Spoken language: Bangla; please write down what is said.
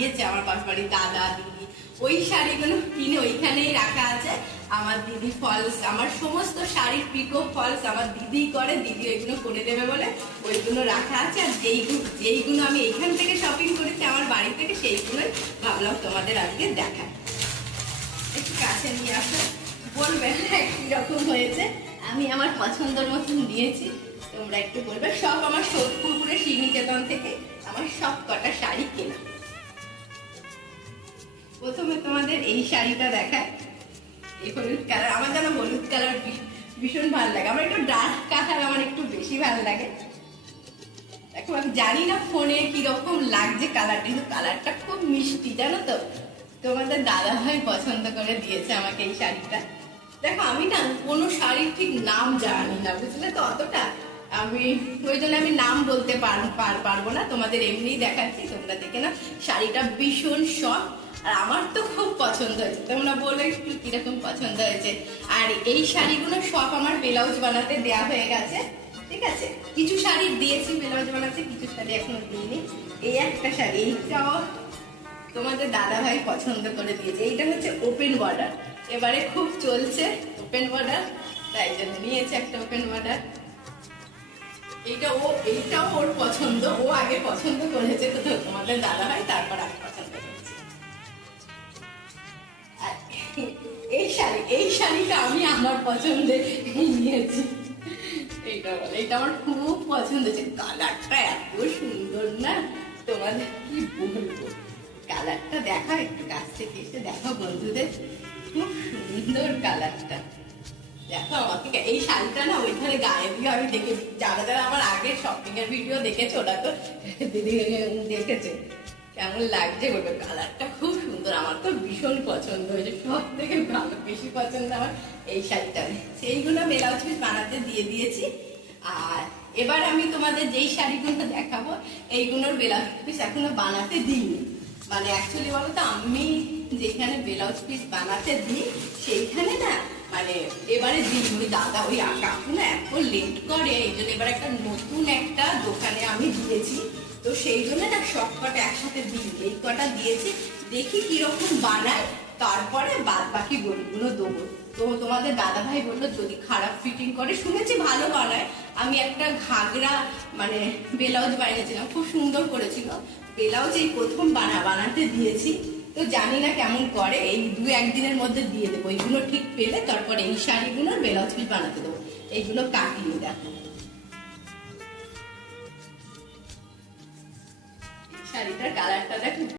দিয়েছে আমার পাশ বাড়ির দাদা দিদি, ওই শাড়িগুলো কিনে ওইখানেই রাখা আছে। আমার দিদি ফলস, আমার সমস্ত শাড়ির পিকো ফলস আমার দিদি করে, দিদি ওইগুলো করে দেবে বলে ওইগুলো রাখা আছে। আর যেইগুলো আমি এইখান থেকে শপিং করেছি আমার বাড়ি থেকে, সেইগুলোই ভাবলাম তোমাদের আজকে দেখায়। একটু কাছে নিয়ে আসো, বলবে কিরকম হয়েছে। আমি আমার পছন্দের মতন দিয়েছি, তোমরা একটু বলবে। সব আমার সোদপুরে শ্রীনিকেতন থেকে আমার সব কটা শাড়ি কেনা। প্রথমে তোমাদের এই শাড়িটা দেখায়, এই হলুদ কালার। আমার যেন হলুদ কালার ভীষণ ভালো লাগে, আমার একটু ডার্ক কালার আমার একটু বেশি ভালো লাগে। দেখো আমি জানি না ফোনে কিরকম লাগছে কালারটা, কিন্তু কালারটা খুব মিষ্টি, জানো তো। তোমাদের দাদা ভাই পছন্দ করে দিয়েছে আমাকে এই শাড়িটা। দেখো আমি না কোনো শাড়ির ঠিক নাম জানি না, বুঝলে তো, অতটা আমি ওই জন্য আমি নাম বলতে পারবো না। তোমাদের এমনি দেখাচ্ছি, তোমরা দেখে না। শাড়িটা ভীষণ সফট আর আমার তো খুব পছন্দ হয়েছে। তোমরা বলে একটু কিরকম পছন্দ হয়েছে। আর এই শাড়িগুলো সব আমার ব্লাউজ বানাতে দেয়া হয়ে গেছে, ঠিক আছে। কিছু শাড়ি দিয়েছি ব্লাউজ বানাতে, কিছু শাড়ি এখনো দিইনি। এই একটা শাড়ি, এইটাও তোমাদের দাদা ভাই পছন্দ করে দিয়েছে। এইটা হচ্ছে ওপেন বর্ডার, এবারে খুব চলছে ওপেন বর্ডার, তাই জন্য নিয়েছে একটা ওপেন বর্ডার। এইটাও ওর পছন্দ, ও আগে পছন্দ করেছে, তো তোমাদের দাদা ভাই তারপর আমি পছন্দ করেছি। আর এই শাড়িটা আমি আমার পছন্দে নিয়েছি। এইটা আমার খুব পছন্দ হয়েছে, কালারটা এত সুন্দর না, তোমাদের কি বলবো। কালারটা দেখা, একটু কাছ থেকে এসে দেখো বন্ধুদের, খুব সুন্দর কালারটা। দেখো আমাকে এই শাড়িটা না ওইখানে গায়ে দিয়ে আমি দেখেছি, যারা যারা আমার আগের শপিং এর ভিডিও দেখেছে ওরা তো দিদি দেখেছে কেমন লাগছে বলবে। কালারটা খুব সুন্দর, আমার তো ভীষণ পছন্দ হয়েছে। সব থেকে ভালো বেশি পছন্দ আমার এই শাড়িটা। সেইগুলো ব্লাউজ পিস বানাতে দিয়ে দিয়েছি। আর এবার আমি তোমাদের যেই শাড়িগুলো দেখাবো এইগুলোর ব্লাউজ পিস এখনো বানাতে দিইনি। মানে অ্যাকচুয়ালি বলতো, আমি যেখানে ব্লাউজ পিস বানাতে দিই সেইখানে না, মানে এবারে দিই ওই দাদা ওই কাকু না এত লেট করে, এই জন্য এবার একটা নতুন একটা দোকানে আমি দিয়েছি। তো সেই জন্য না সব কটা একসাথে দিই, এই কটা দিয়েছি, দেখি কিরকম বানায়, তারপরে বাদ বাকি গরিবগুলো দেবো। তো তোমাদের দাদা ভাই বললো যদি খারাপ ফিটিং করে, শুনেছি ভালো বানায়। আমি একটা ঘাগরা মানে ব্লাউজ বানিয়েছিলাম, খুব সুন্দর করেছিল ব্লাউজ, এই প্রথম বানাতে দিয়েছি। তো জানি না কেমন করে, এই 2-1 দিনের মধ্যে দিয়ে দেবো। এইগুলো ঠিক পেলে তারপরে এই শাড়িগুলোর ব্লাউজ পিস বানাতে দেবো। এইগুলো কাটিয়ে দেখো, শাড়িটার কালারটা দেখো।